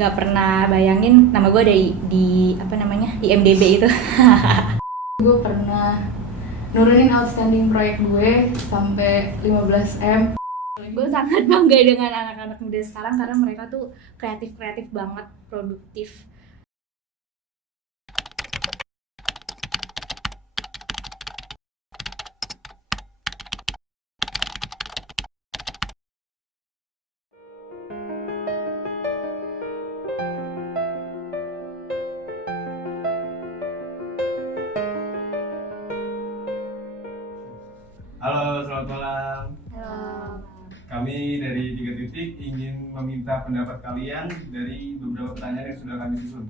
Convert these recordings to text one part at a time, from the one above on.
nggak pernah bayangin nama gue ada di apa namanya di MDB itu. Gue pernah nurunin outstanding proyek gue sampai 15M. Gue sangat bangga dengan anak-anak muda sekarang karena mereka tuh kreatif banget, produktif. Halo, selamat malam. Kami dari 3 Titik ingin meminta pendapat kalian dari beberapa pertanyaan yang sudah kami susun.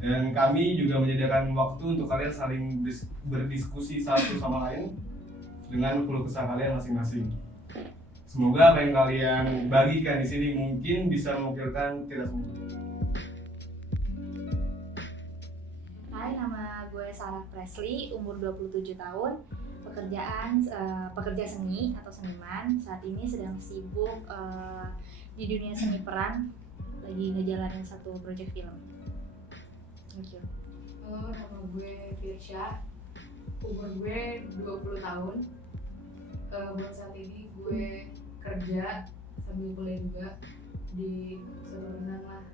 Dan kami juga menyediakan waktu untuk kalian saling berdiskusi satu sama lain dengan keluh kesah kalian masing-masing. Semoga apa yang kalian bagikan di sini mungkin bisa mewakilkan kita semua. Hai, nama gue Sarah Presley, umur 27 tahun. Pekerja seni atau seniman. Saat ini sedang sibuk di dunia seni peran, lagi ngejalanin satu proyek film. Thank you. Halo, nama gue Firsha, umur gue 20 tahun. Buat saat ini gue kerja sambil kuliah juga di suatu perusahaan lah.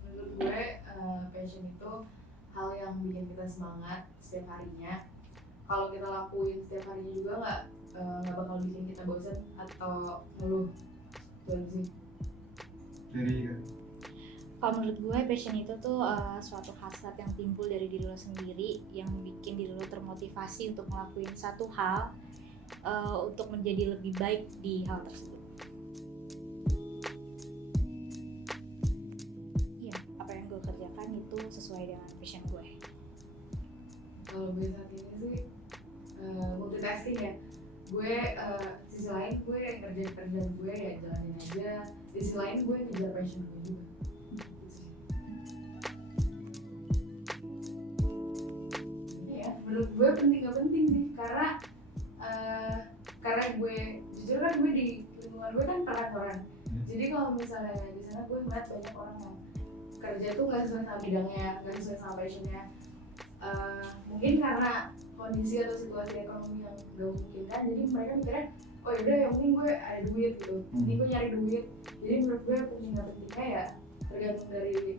Menurut gue passion itu hal yang bikin kita semangat setiap harinya. Kalau kita lakuin setiap harinya juga nggak bakal bikin kita bosan atau ngeluh. Itu sih. Kalau menurut gue passion itu tuh suatu hasrat yang timbul dari diri lo sendiri yang bikin diri lo termotivasi untuk ngelakuin satu hal untuk menjadi lebih baik di hal tersebut. Iya, apa yang gue kerjakan itu sesuai dengan passion gue. Kalau gue saat ini sih multitasking ya. Gue sisi lain gue ngerjain kerjaan gue ya jalanin aja. Sisi lain gue ngejar passion gue juga. Ya, menurut gue penting gak penting sih karena gue jujur kan gue di lingkungan gue kan perkantoran. Jadi kalau misalnya di sana gue ngeliat banyak orang yang kerja tuh nggak sesuai sama bidangnya, nggak sesuai sama passionnya. Mungkin karena kondisi atau situasi ekonomi yang gak memungkinkan, jadi mereka mikirnya oh yaudah yang penting gue ada duit gitu, ini gue nyari duit. Jadi menurut gue penting gak pentingnya ya tergantung dari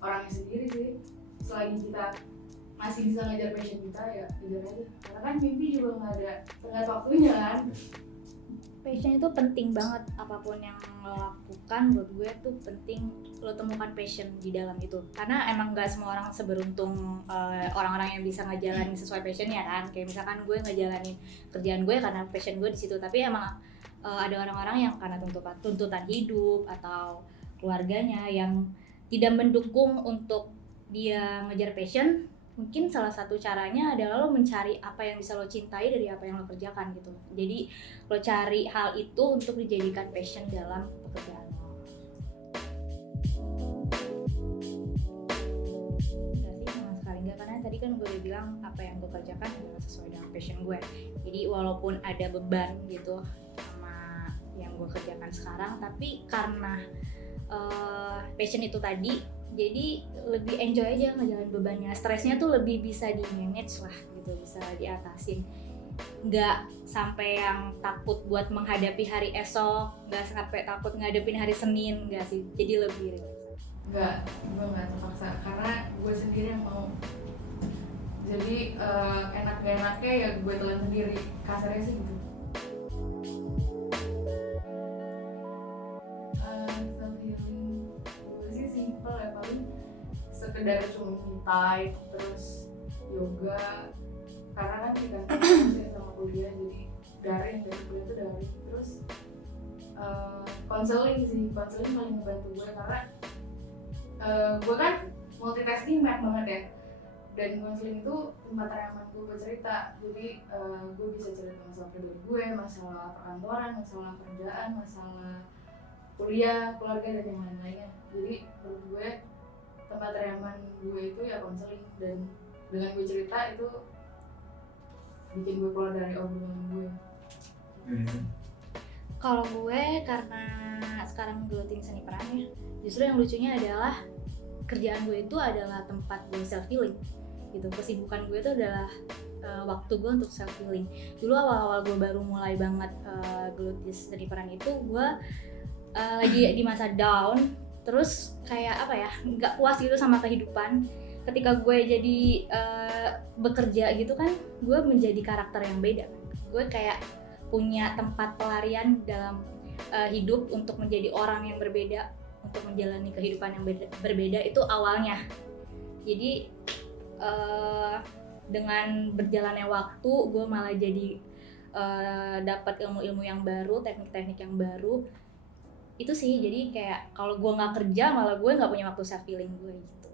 orangnya sendiri sih. Selagi kita masih bisa ngejar passion kita ya kejar aja, karena kan mimpi juga gak ada tenggat waktunya kan. Passion itu penting banget, apapun yang lo lakukan buat gue tuh penting lo temukan passion di dalam itu. Karena emang gak semua orang seberuntung orang-orang yang bisa ngejalanin sesuai passionnya kan. Kayak misalkan gue ngejalanin kerjaan gue karena passion gue di situ, tapi emang ada orang-orang yang karena tuntutan hidup atau keluarganya yang tidak mendukung untuk dia ngejar passion. Mungkin salah satu caranya adalah lo mencari apa yang bisa lo cintai dari apa yang lo kerjakan gitu. Jadi lo cari hal itu untuk dijadikan passion dalam pekerjaan lo. Enggak sih, sama sekali enggak, karena tadi kan gue udah bilang apa yang gue kerjakan adalah sesuai dengan passion gue. Jadi walaupun ada beban gitu sama yang gue kerjakan sekarang, tapi karena passion itu tadi, jadi lebih enjoy aja ngejalanin bebannya. Stresnya tuh lebih bisa di manage lah gitu, bisa diatasin. Nggak sampai yang takut buat menghadapi hari esok, nggak sampai takut ngadepin hari Senin, nggak sih. Jadi lebih relax. Gue nggak terpaksa karena gue sendiri yang mau. Jadi enak gak enaknya ya gue telan sendiri, kasarnya sih gitu. Self healing gue sih simple ya, paling sekedar cuma me time, terus yoga, karena kan kita sama kuliah jadi daring, dari kuliah tuh daring. Terus konseling paling ngebantu gue karena gue kan multitasking banget ya, dan konseling itu tempat teraman gue bercerita. Jadi gue bisa cerita masalah pribadi gue, masalah perkantoran, masalah kerjaan, masalah kuliah, keluarga, dan yang lain-lainnya. Jadi menurut gue tempat teraman gue itu ya konseling, dan dengan gue cerita itu bikin gue keluar dari obrolan gue. Kalau gue karena sekarang gelutin seni peran ya, justru yang lucunya adalah kerjaan gue itu adalah tempat gue self healing gitu. Kesibukan gue itu adalah waktu gue untuk self healing. Dulu awal-awal gue baru mulai banget gelutin seni peran itu, gue lagi di masa down, terus kayak apa ya, nggak puas gitu sama kehidupan. Ketika gue jadi bekerja gitu kan, gue menjadi karakter yang beda. Gue kayak punya tempat pelarian dalam hidup untuk menjadi orang yang berbeda, untuk menjalani kehidupan yang berbeda itu awalnya. Jadi dengan berjalannya waktu, gue malah jadi dapat ilmu-ilmu yang baru, teknik-teknik yang baru. Itu sih, jadi kayak kalau gue nggak kerja, malah gue nggak punya waktu self healing gue gitu.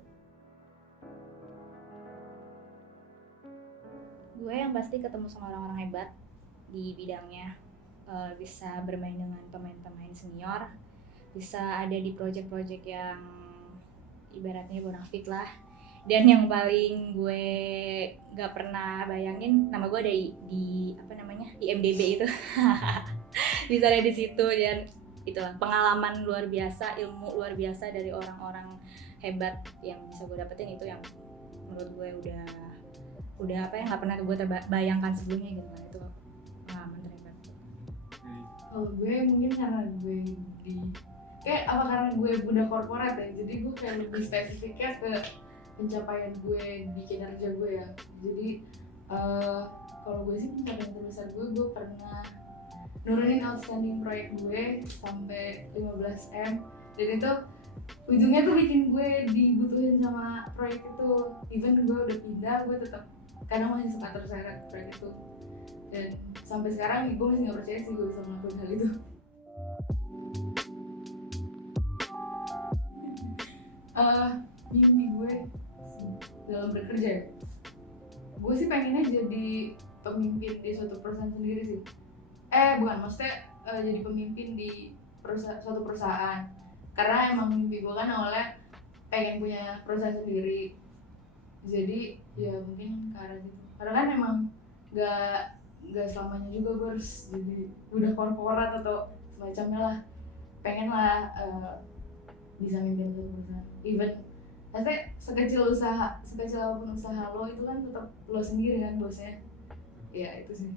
Gue yang pasti ketemu sama orang-orang hebat di bidangnya, bisa bermain dengan pemain-pemain senior, bisa ada di project-project yang ibaratnya bonafit lah. Dan yang paling gue gak pernah bayangin, nama gue ada di apa namanya, di MDB itu. Bisa ada di situ, dan itulah pengalaman luar biasa, ilmu luar biasa dari orang-orang hebat yang bisa gue dapetin. Itu yang menurut gue udah apa ya, nggak pernah gue terbayangkan sebelumnya gitu kan. Itu pengalaman terhebat. Kalau gue mungkin karena gue karena gue udah korporat ya, jadi gue kayak lebih spesifiknya ke pencapaian gue di kinerja gue ya. Jadi kalau gue sih pencapaian terbesar gue pernah nurunin outstanding proyek gue sampai 15M, dan itu ujungnya tuh bikin gue dibutuhin sama proyek itu. Even gue udah pindah, gue tetap kadang masih suka terseret proyek itu, dan sampai sekarang gue masih nggak percaya sih gue bisa melakukan hal itu. Mimpi gue dalam bekerja ya, gue sih pengennya jadi pemimpin di suatu perusahaan sendiri sih. Maksudnya jadi pemimpin di suatu perusahaan, karena emang mimpi gue kan awalnya pengen punya perusahaan sendiri. Jadi ya mungkin ke arah situ, karena kan emang gak selamanya juga gue harus jadi udah korporat atau semacamnya lah. Pengen lah bisa mimpin suatu perusahaan. Even maksudnya sekecil apapun usaha lo itu kan tetap lo sendiri kan bosnya. Ya itu sih.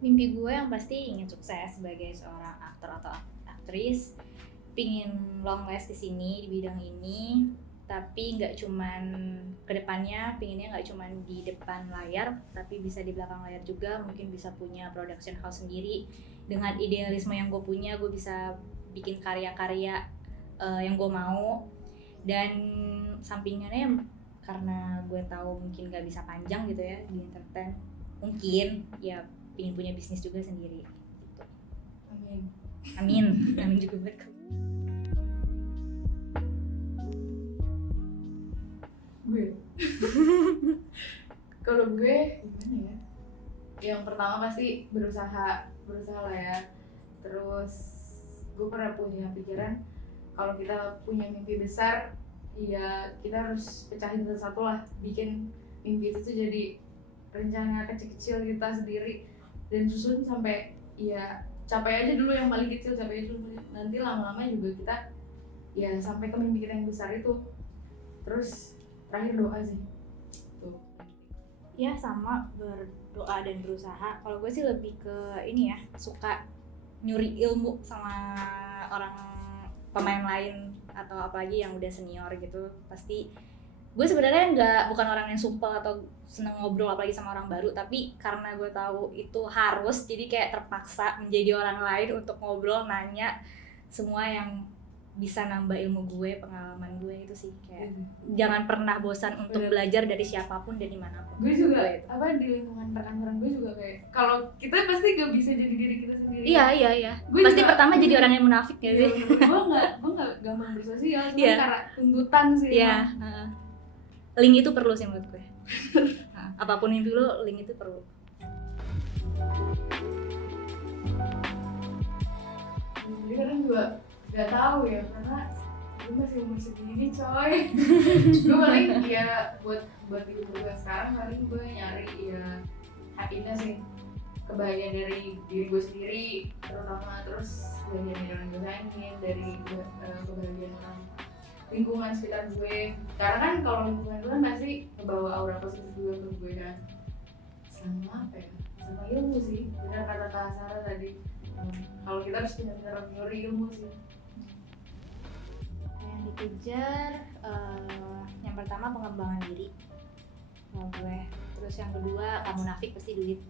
Mimpi gue yang pasti ingin sukses sebagai seorang aktor atau aktris, pingin long last di sini di bidang ini, tapi nggak cuman kedepannya, pinginnya nggak cuman di depan layar, tapi bisa di belakang layar juga. Mungkin bisa punya production house sendiri. Dengan idealisme yang gue punya, gue bisa bikin karya-karya yang gue mau. Dan sampingannya karena gue tahu mungkin nggak bisa panjang gitu ya di entertain, mungkin ya pingin punya bisnis juga sendiri gitu. Amin juga buat kamu. Gue kalau gue gimana ya, yang pertama pasti berusaha lah ya. Terus gue pernah punya pikiran kalau kita punya mimpi besar, ya kita harus pecahin satu-satu lah, bikin mimpi itu tuh jadi rencana kecil-kecil kita sendiri, dan susun sampai ya capai aja dulu yang paling kecil, capai aja dulu, nanti lama-lama juga kita ya sampai ke mimpi kita yang besar itu. Terus terakhir doa sih tuh. Ya sama, berdoa dan berusaha. Kalau gue sih lebih ke ini ya, suka nyuri ilmu sama orang pemain lain atau apalagi yang udah senior gitu. Pasti gue sebenarnya bukan orang yang sumpel atau seneng ngobrol apalagi sama orang baru, tapi karena gue tahu itu harus, jadi kayak terpaksa menjadi orang lain untuk ngobrol, nanya semua yang bisa nambah ilmu gue, pengalaman gue. Itu sih kayak jangan pernah bosan untuk belajar dari siapapun dan dimanapun. Gue juga di lingkungan perkantoran gue juga kayak kalau kita pasti gak bisa jadi diri kita sendiri. Iya. Gue pasti juga, pertama jadi orang yang munafik ya sih. Gue nggak gampang bersosial, cuma karena tuntutan sih. Iya. Link itu perlu sih menurut gue. Apapun yang dulu, link itu perlu. Jadi kadang juga gak tahu ya, karena gue masih umur segini coy. Gue paling ya buat hidup gue sekarang paling gue nyari ya happiness sih. kebahagiaan dari diri gue sendiri terutama, terus kebahagiaan dari orang gue sayangin, dari kebahagiaan orang lingkungan sekitar gue, karena kan kalau lingkungan gue kan pasti ngebawa aura positif juga ke gue kan, sama apa ya, sama ilmu sih, benar kata Kak Sarah tadi. Kalau kita harus benar-benar nyuri ilmu sih. Yang dikejar yang pertama pengembangan diri kalau gue, terus yang kedua kamu munafik pasti duit,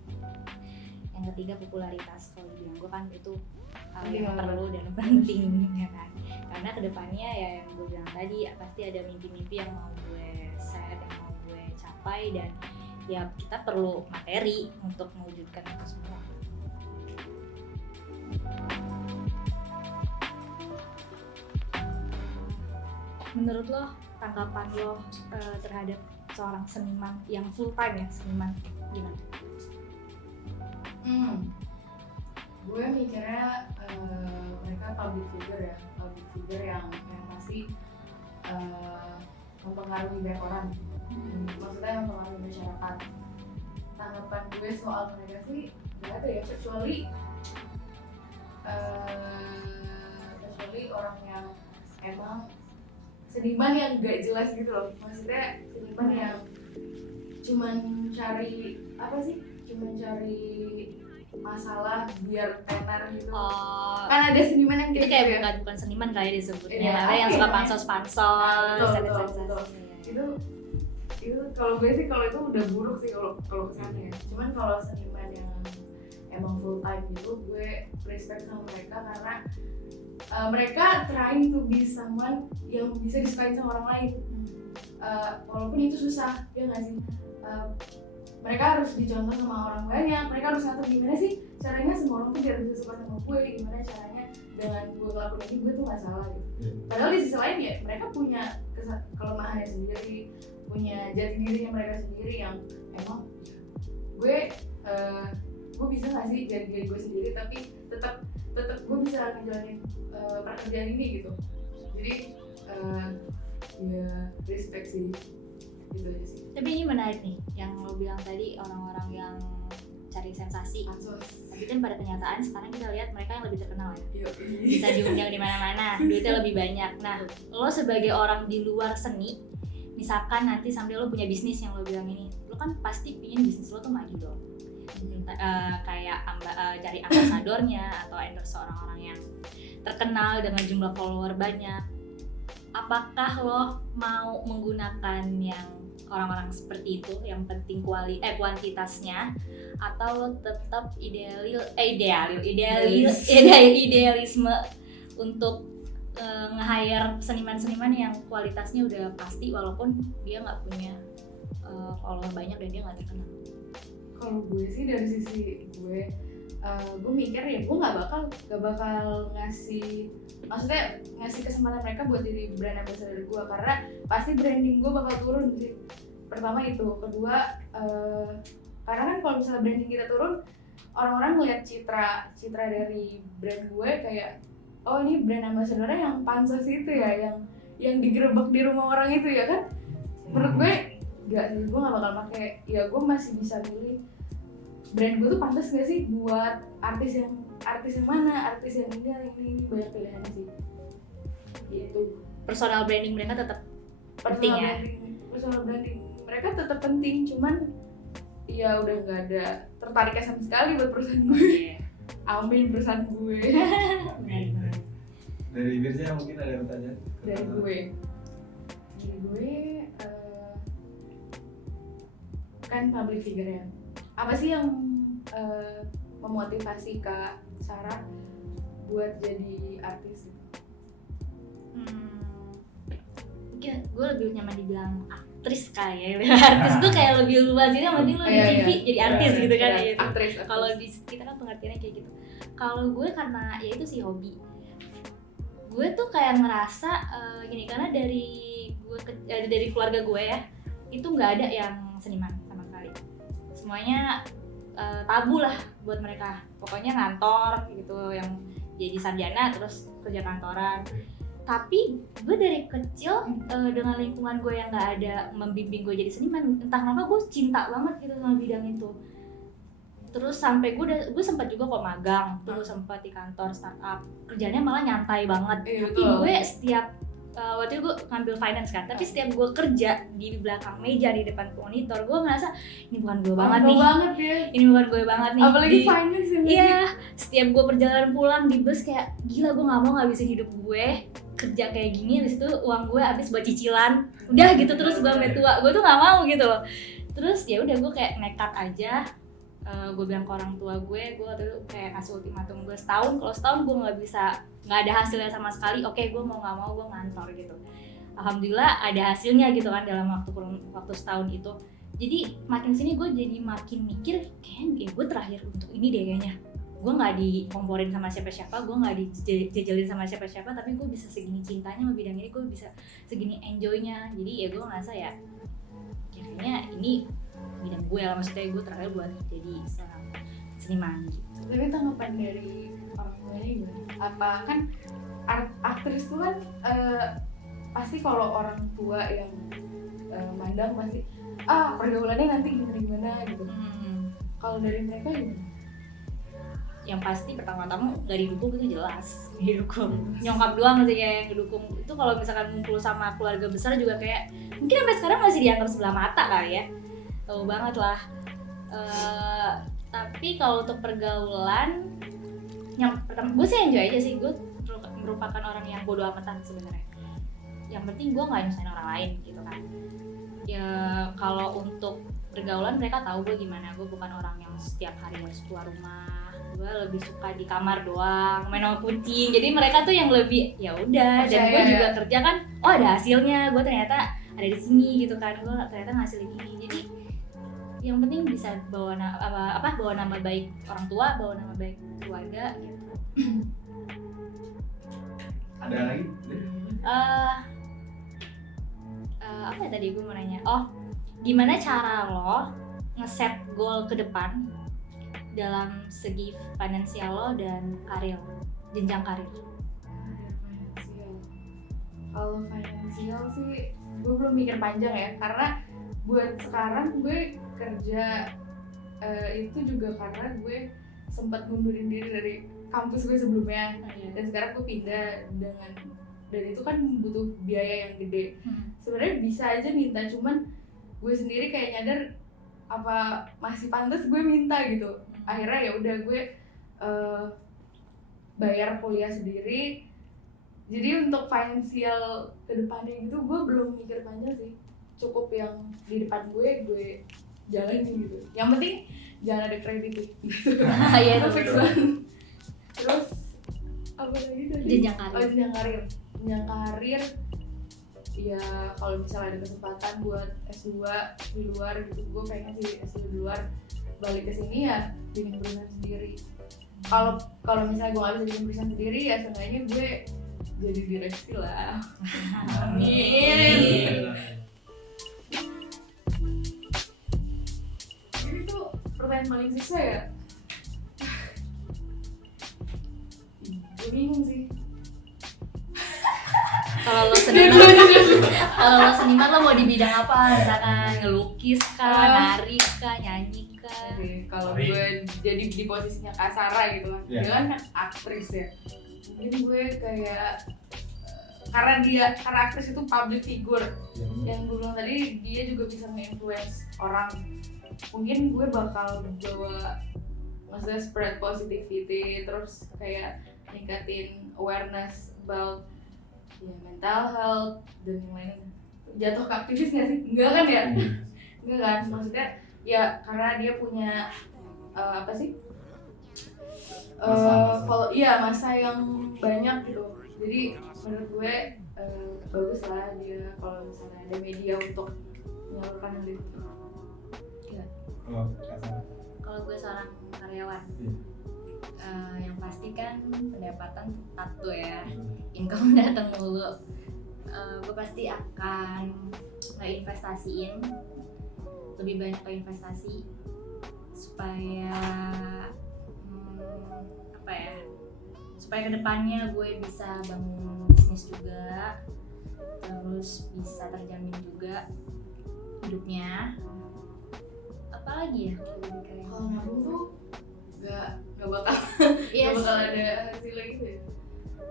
yang ketiga popularitas. Kalau dibilang gue kan itu hal yang perlu dan penting ya kan, karena kedepannya ya yang gue bilang tadi pasti ada mimpi-mimpi yang mau gue set, yang mau gue capai, dan ya kita perlu materi untuk mewujudkan itu semua. Menurut lo, tanggapan lo terhadap seorang seniman yang full time ya, seniman gimana? Gue mikirnya mereka public figure yang pasti mempengaruhi banyak orang, maksudnya mempengaruhi masyarakat. Tanggapan gue soal mereka sih gak ada ya, kecuali orang yang emang seniman yang gak jelas gitu loh, maksudnya seniman yang cuman cari apa sih, cuman cari masalah biar tenar gitu. Kan ada seniman yang itu kayak kayak bukan seniman kayak disebutnya, ada yang suka pansos-pansos. Itu kalau gue sih, kalau itu udah buruk sih kalau kesannya. Cuman kalau seniman yang emang full time gitu, gue respect sama mereka karena mereka trying to be someone yang bisa disukain sama orang lain. Walaupun itu susah, ya nggak sih? Mereka harus dicontoh sama orang banyak, mereka harus ngatur gimana sih caranya semua orang tuh biar bisa suka sama gue, gimana caranya dengan gue ngelakuin ini gue tuh gak salah gitu. Padahal di sisi lain ya mereka punya kelemahannya sendiri, punya jati dirinya mereka sendiri yang emang gue bisa gak sih jadi diri gue sendiri tapi tetap gue bisa ngejalanin pekerjaan ini gitu. Jadi ya respect sih, gitu aja sih. Tapi ini menarik nih, yang lo bilang tadi orang-orang yang cari sensasi. Tapi kan pada kenyataan sekarang kita lihat mereka yang lebih terkenal ya. Bisa diundang di mana-mana, duitnya lebih banyak. Nah, lo sebagai orang di luar seni, misalkan nanti sampai lo punya bisnis yang lo bilang ini, lo kan pasti pingin bisnis lo tuh maju dong. Kayak cari ambasadornya atau endorse orang-orang yang terkenal dengan jumlah follower banyak. Apakah lo mau menggunakan yang orang-orang seperti itu, yang penting kuantitasnya, atau lo tetap idealisme untuk nge-hire seniman-seniman yang kualitasnya udah pasti walaupun dia nggak punya follower banyak dan dia nggak terkenal? Kalau gue sih dari sisi gue mikir ya gue nggak bakal ngasih kesempatan mereka buat jadi brand ambassador gue, karena pasti branding gue bakal turun sih. Pertama itu, kedua karena kan kalau misalnya branding kita turun, orang-orang ngeliat citra dari brand gue kayak, oh ini brand ambassadornya yang pansos itu ya, yang digerebek di rumah orang itu ya kan. Menurut gue nggak sih, gue nggak bakal pakai. Ya gue masih bisa milih brand gue tuh pantas gak sih buat artis yang mana, artis yang ini banyak pilihan sih. Gitu. Personal branding mereka tetap penting ya. Personal branding mereka tetap penting, cuman ya udah nggak ada tertariknya sama sekali buat perusahaan gue. Amin perusahaan gue. Dari Mirza mungkin ada pertanyaan? Dari gue kan public figure ya. Apa sih yang memotivasi Kak Sarah buat jadi artis? Mungkin gue lebih nyaman dibilang aktris kali ya. Artis tuh kayak lebih luas, jadi yang penting lo di TV jadi artis gitu kan. Aktris. Kalau di kita kan pengertiannya kayak gitu. Kalau gue karena ya itu sih hobi. Gue tuh kayak ngerasa gini, karena dari keluarga gue ya, itu nggak ada yang seniman sama sekali. Semuanya tabu lah buat mereka. Pokoknya ngantor gitu, yang jadi sarjana terus kerja kantoran. Tapi gue dari kecil dengan lingkungan gue yang nggak ada membimbing gue jadi seniman, entah kenapa gue cinta banget gitu sama bidang itu. Terus sampai gue sempat juga kok magang, terus sempat di kantor startup, kerjanya malah nyantai banget. Tapi gue setiap waktu itu gue ngambil finance kan, tapi setiap gue kerja di belakang meja di depan monitor, gue ngerasa ini bukan gue banget nih. Ini bukan gue banget nih. Apalagi finance ya. Iya, setiap gue perjalanan pulang di bus kayak gila, gue nggak mau ngabisin hidup gue kerja kayak gini, habis itu uang gue habis buat cicilan, udah gitu terus gue sampai tua, gue tuh nggak mau gitu loh. Terus ya udah gue kayak nekat aja. Gue bilang ke orang tua gue waktu itu kayak kasih ultimatum gue setahun, kalau setahun gue nggak ada hasilnya sama sekali, oke gue mau nggak mau gue ngantor gitu. Alhamdulillah ada hasilnya gitu kan dalam waktu setahun itu. Jadi makin sini gue jadi makin mikir kayaknya gue terakhir untuk ini deh kayaknya. Gue nggak dikomporin sama siapa-siapa, gue nggak dijejelin sama siapa-siapa, tapi gue bisa segini cintanya sama bidang ini, gue bisa segini enjoynya. Jadi ya gue ngerasa ya kayaknya ini bidang gue lah, maksudnya gue terakhir buat jadi seorang seniman gitu. Tapi tanggapan dari orang tuanya gimana? Apa kan aktris itu kan pasti kalau orang tua yang mandang pasti pergaulannya nanti gimana gitu. Kalau dari mereka gimana? Yang pasti pertama-tama gak didukung itu jelas, didukung nyokap doang sih kayak yang didukung. Itu kalau misalkan ngumpul sama keluarga besar juga kayak mungkin sampai sekarang masih dianggap sebelah mata kali ya, tahu banget lah. Tapi kalau untuk pergaulan yang pertama gue sih enjoy aja sih, gue merupakan orang yang bodo amatan sebenarnya. Yang penting gue nggak nyusahin orang lain gitu kan. Ya kalau untuk pergaulan mereka tahu gue gimana, gue bukan orang yang setiap hari harus keluar rumah. Gue lebih suka di kamar doang main sama kucing, jadi mereka tuh yang lebih ya udah. Dan gue juga kerja kan, oh ada hasilnya, gue ternyata ada di sini gitu kan, gue ternyata ngasilin ini. Jadi yang penting bisa bawa nama baik orang tua, bawa nama baik keluarga gitu. Ada lagi? Apa ya tadi gue mau nanya? Oh, gimana cara lo nge-set goal ke depan dalam segi finansial lo dan karir, jenjang karir? Kalau finansial sih gue belum mikir panjang ya, karena buat sekarang gue kerja itu juga karena gue sempat mundurin diri dari kampus gue sebelumnya. Dan sekarang gue pindah dan itu kan butuh biaya yang gede. Sebenarnya bisa aja minta, cuman gue sendiri kayak nyadar apa masih pantas gue minta gitu. Akhirnya ya udah gue bayar kuliah sendiri. Jadi untuk finansial kedepannya gitu gue belum mikir panjang sih. Cukup yang di depan gue jalanin gitu. Yang penting jangan ada kredit gitu. Iya itu fix banget. Terus apa lagi tadi? Jenjang karir. Oh, jenjang karir. Ya kalau misalnya ada kesempatan buat S2 di luar gitu, gue pengen sih S2 di luar. Balik ke sini ya bikin perusahaan sendiri. Kalau misalnya gue nggak bisa bikin perusahaan sendiri ya seenggaknya gue jadi direksi lah. Amin. Ini tuh pertanyaan paling susah ya. Gue bingung sih. Kalau lo seniman lo mau di bidang apa? Misalkan ngelukis kah, nari kah, nyanyi kah? Kalau gue jadi di posisinya Kak Sarah gitu kan, dia kan aktris ya. Mungkin gue kayak karena aktris itu public figure, yang gue bilang tadi dia juga bisa nge-influence orang. Mungkin gue bakal bawa, maksudnya spread positivity, terus kayak ningkatin awareness about mental health dan yang lain. Jatuh ke aktivis nggak sih? Enggak kan ya? Enggak kan? Maksudnya ya karena dia punya masa yang banyak gitu. Jadi menurut gue bagus lah dia kalau misalnya ada media untuk menyalurkan hal itu. Kalau gue seorang karyawan, yang pasti kan pendapatan tetap tuh ya, income datang mulu. Gue pasti akan ngeinvestasiin, lebih banyak ke investasi supaya supaya kedepannya gue bisa bangun bisnis juga, terus bisa terjamin juga hidupnya. Apalagi ya lebih keren. Kalau nabung tuh nggak bakal Iya, nggak bakal ada hasilnya gitu ya.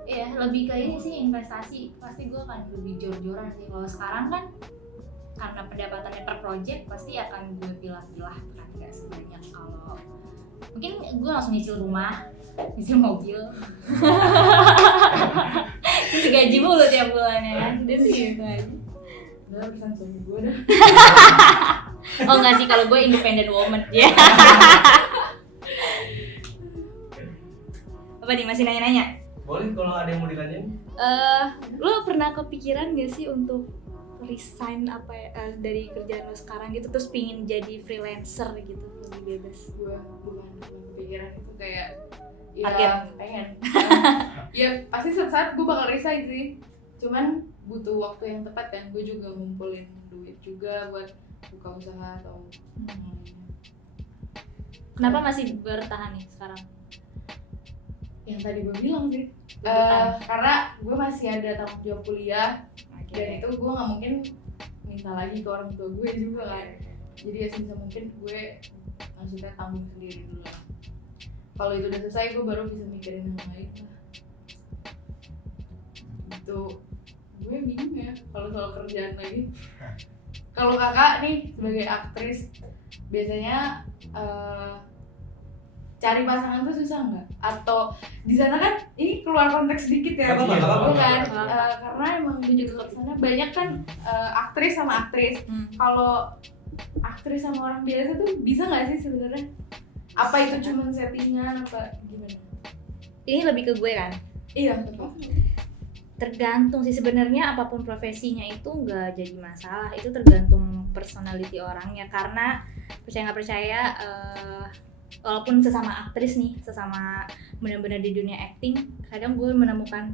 iya lebih ke ini sih investasi. Pasti gue akan lebih jor-joran sih. Kalau sekarang kan karena pendapatannya per project pasti akan gue pilah-pilah kan nggak sebanyak kalau mungkin gue langsung nyicil rumah, nyicil mobil. Itu gaji mulu tiap bulannya kan. Udah sih gitu aja. Udah pesan suami gue dah. Oh enggak sih, kalau gue independent woman ya. Apa nih, masih nanya-nanya? Boleh kalau ada yang mau ditanyain. Lo pernah kepikiran gak sih untuk resign dari kerjaan lo sekarang gitu terus pingin jadi freelancer gitu, lebih bebas? Gue bukan kepikiran itu kayak ya Target. pengen. Ya pasti suatu saat gue bakal resign sih. Cuman butuh waktu yang tepat kan. Gue juga ngumpulin duit juga buat buka usaha atau yang lainnya. Kenapa masih bertahan nih sekarang? Yang tadi gue bilang sih. Tuntutan. Karena gue masih ada tanggung jawab kuliah. Oke. Dan itu gue nggak mungkin minta lagi ke orang tua gue juga kan. Jadi ya sebisa mungkin gue maksudnya tanggung sendiri dulu lah. Kalau itu udah selesai gue baru bisa mikirin yang lain lah. Gitu. Gue bingung ya kalau soal kerjaan lagi. Kalau kakak nih sebagai aktris biasanya cari pasangan tuh susah nggak? Atau di sana kan ini keluar konteks sedikit ya? Nggak apa-apa. Bukan, karena emang di sana banyak kan aktris sama aktris. Kalau aktris sama orang biasa tuh bisa nggak sih sebenarnya? Apa itu cuma settingan apa gimana? Ini lebih ke gue kan? Iya. Tergantung sih sebenarnya, apapun profesinya itu nggak jadi masalah, itu tergantung personality orangnya. Karena percaya nggak percaya, walaupun sesama aktris nih, sesama benar-benar di dunia acting, kadang gue menemukan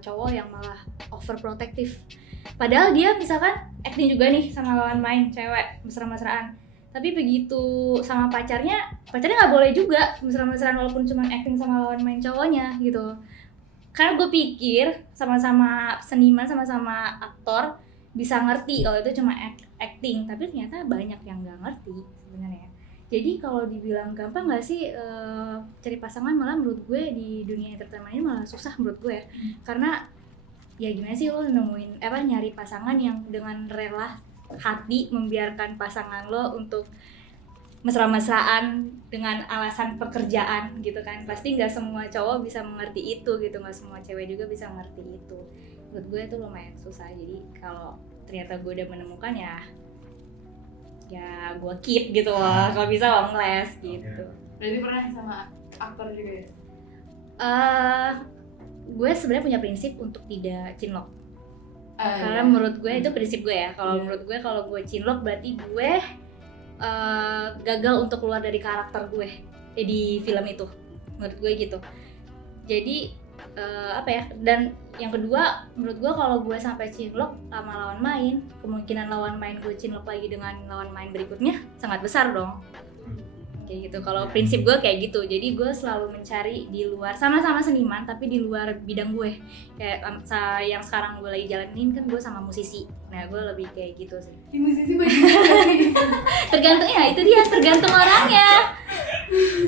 cowok yang malah overprotective. Padahal dia misalkan acting juga nih sama lawan main cewek, mesra-mesraan, tapi begitu sama pacarnya nggak boleh juga mesra-mesraan walaupun cuma acting sama lawan main cowoknya gitu. Karena gue pikir sama-sama seniman, sama-sama aktor bisa ngerti kalau itu cuma acting, tapi ternyata banyak yang nggak ngerti sebenarnya. Jadi kalau dibilang gampang nggak sih cari pasangan, malah menurut gue di dunia entertainment ini malah susah menurut gue ya. Karena ya gimana sih lo nemuin nyari pasangan yang dengan rela hati membiarkan pasangan lo untuk mesra-mesraan dengan alasan pekerjaan gitu kan. Pasti nggak semua cowok bisa mengerti itu gitu, nggak semua cewek juga bisa mengerti itu. Menurut gue itu lumayan susah. Jadi kalau ternyata gue udah menemukan ya gue keep gitu loh, kalau bisa long last gitu. Berarti pernah sama aktor juga ya? Gue sebenarnya punya prinsip untuk tidak cinlok. Karena Iya. menurut gue itu prinsip gue ya. Kalau Iya. menurut gue kalau gue cinlok berarti gue gagal untuk keluar dari karakter gue di film itu. Menurut gue gitu. Jadi dan yang kedua menurut gue kalau gue sampai cinlok sama lawan main, kemungkinan lawan main gue cinlok lagi dengan lawan main berikutnya sangat besar dong. Kayak gitu. Kalau prinsip gue kayak gitu. Jadi gue selalu mencari di luar, sama-sama seniman tapi di luar bidang gue. Kayak yang sekarang gue lagi jalanin kan gue sama musisi. Nah, gue lebih kayak gitu sih. Di musisi banyak. Tergantung ya, itu dia, tergantung orangnya.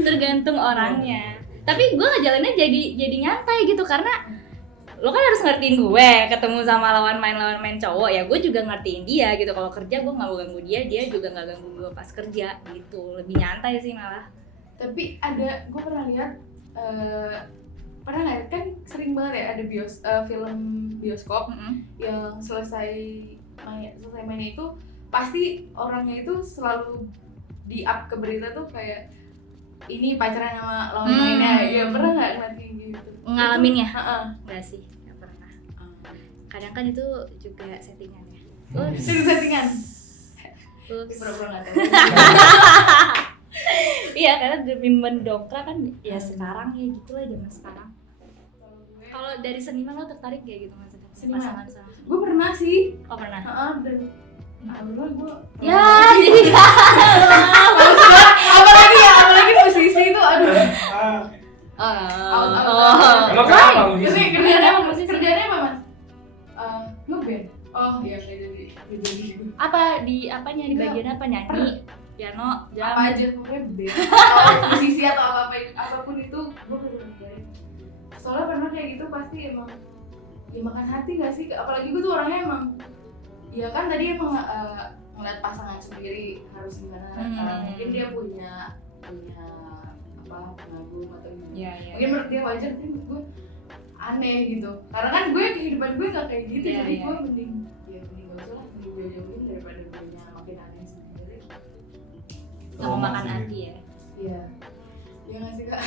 Tergantung orangnya. Tapi gue ngejalaninnya jadi nyantai gitu karena lo kan harus ngertiin gue ketemu sama lawan main cowok, ya gue juga ngertiin dia gitu. Kalau kerja gue nggak mau ganggu dia juga nggak ganggu gue pas kerja gitu. Lebih nyantai sih malah. Tapi ada, gue pernah lihat pernah nggak kan sering banget ya ada film bioskop yang selesai mainnya itu pasti orangnya itu selalu di up ke berita tuh kayak ini pacaran sama lawan mainnya. Ya pernah nggak ngeliat kayak gitu? Ngalaminnya? Heeh. Enggak sih, nggak pernah. Kadang kan itu juga settingan ya. Itu settingan. Ups. Pura-pura nggak tahu. Iya, karena demi mendongkrak kan ya sekarang ya gitulah zaman sekarang. Kalau dari seniman lo tertarik kayak gitu maksudnya? Seniman? Pasangan sama. Gue pernah sih. Oh pernah. Dan alhamdulillah gue. Ya, jadi apalagi musisi itu aduh. Emang kenapa Jadi musisi? kerjaannya apa mas? Ngeband. Oh iya kayak jadi. apa di apanya, di bagian apa, nyanyi? piano, jam. apa aja pokoknya band atau musisi atau apapun itu gue bener-bener pelajarin. Soalnya pernah kayak gitu pasti emang ya makan hati gak sih, apalagi gue tuh orangnya emang ya kan tadi emang ngeliat pasangan sendiri harus gimana, mungkin dia punya apa pengagum atau gimana, mungkin menurut dia wajar, tapi menurut gue aneh gitu, karena kan gue kehidupan gue gak kayak gitu, jadi gue mending gak usah lah, mending gue jauhin daripada gue makin aneh sendiri. Sama makan hati ya. Iya, iya nggak sih kak?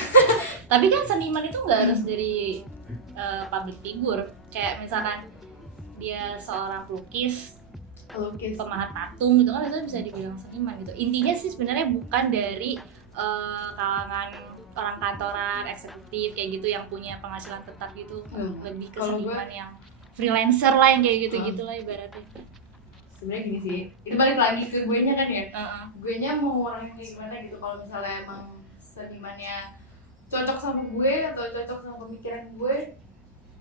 Tapi kan seniman itu nggak harus dari public figure, kayak misalkan dia seorang pelukis, pemahat patung gitu kan, itu bisa dibilang seniman gitu. Intinya sih sebenarnya bukan dari kalangan orang kantoran, eksekutif kayak gitu yang punya penghasilan tetap gitu, lebih ke seniman yang freelancer lah yang kayak gitu-gitu lah ibaratnya. Sebenarnya gini sih, itu balik lagi ke gue nya kan ya, gue nya mau orang yang gimana gitu. Kalau misalnya emang senimannya cocok sama gue atau cocok sama pemikiran gue,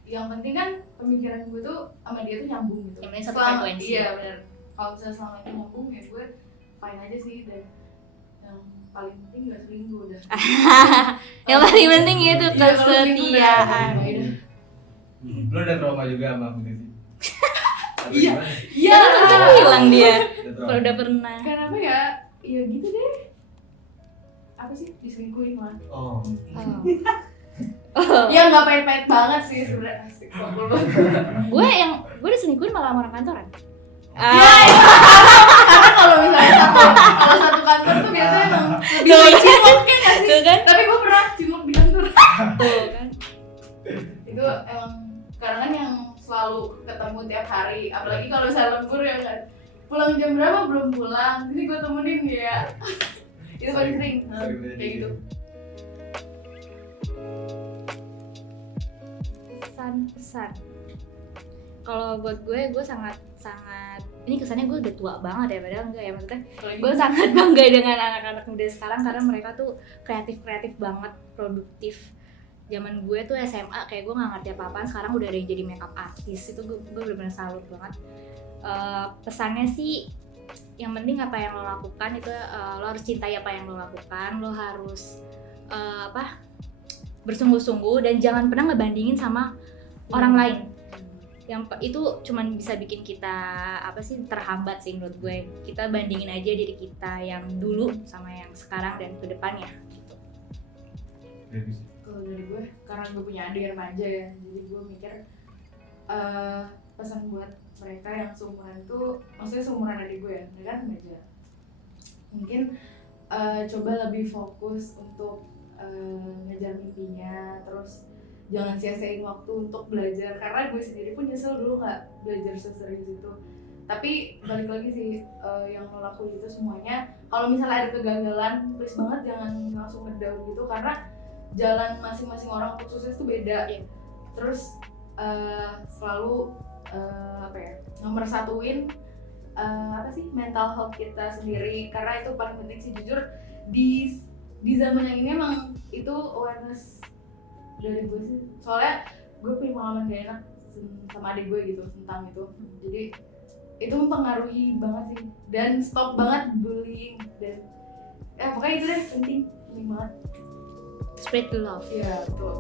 yang penting kan pemikiran gue tuh sama dia tuh nyambung gitu. Yang penting satu frekuensi. Iya benar. Kalau misalnya selama itu nyambung ya gue fine aja sih, dan yang paling penting gak selingkuh udah. Yang paling penting itu kesetiaan. Lu ada trauma juga sama musisi? Iya. Iya, kan bilang dia. Kalau Udah pernah. Kenapa ya? Ya gitu deh. Apa sih diselingkuhin mah? Oh. Ya nggak pahit-pahit banget sih sebenarnya. Asik Gue diselingkuhin malah sama orang kantoran. Karena kalau misalnya satu kantor tuh biasanya emang lebih cimok kan nggak sih? Kan? Tapi gue pernah cimok di kantor. Tuh kan. Itu emang karena kan yang selalu ketemu tiap hari, apalagi kalau misalnya lembur ya kan. Pulang jam berapa belum pulang, jadi gue temenin dia. Itu paling sering kayak gitu. Pesan. Kalau buat gue sangat ini kesannya gue udah tua banget ya, padahal enggak ya, maksudnya gue sangat bangga dengan anak-anak muda sekarang karena mereka tuh kreatif banget, produktif. Zaman gue tuh SMA kayak gue nggak ngerti apa-apaan, sekarang udah ada yang jadi makeup artist. Itu gue benar-benar salut banget. Pesannya sih yang penting apa yang lo lakukan itu lo harus cintai apa yang lo lakukan, lo harus bersungguh-sungguh dan jangan pernah ngebandingin sama orang lain. Yang itu cuman bisa bikin kita terhambat sih menurut gue. Kita bandingin aja diri kita yang dulu sama yang sekarang dan ke depannya gitu. Kalau dari gue, karena gue punya adik remaja ya, jadi gue mikir pesan buat mereka yang seumuran tuh, maksudnya seumuran adik gue ya, mereka kan remaja, mungkin coba lebih fokus untuk ngejar mimpinya, terus jangan sia-siain waktu untuk belajar, karena gue sendiri pun nyesel dulu gak belajar seserius itu. Tapi balik lagi sih, yang lo lakuin itu semuanya, kalau misalnya ada kegagalan, please banget jangan langsung ngedown gitu, karena jalan masing-masing orang untuk sukses tuh beda. Terus selalu nomor satuin mental health kita sendiri, karena itu paling penting sih, jujur di zaman yang ini emang itu awareness dari gue sih, soalnya gue punya pengalaman gak enak sama adik gue gitu tentang itu, jadi itu mempengaruhi banget sih, dan stop banget bullying, dan pokoknya itu deh penting banget. Spread the love. Iya betul.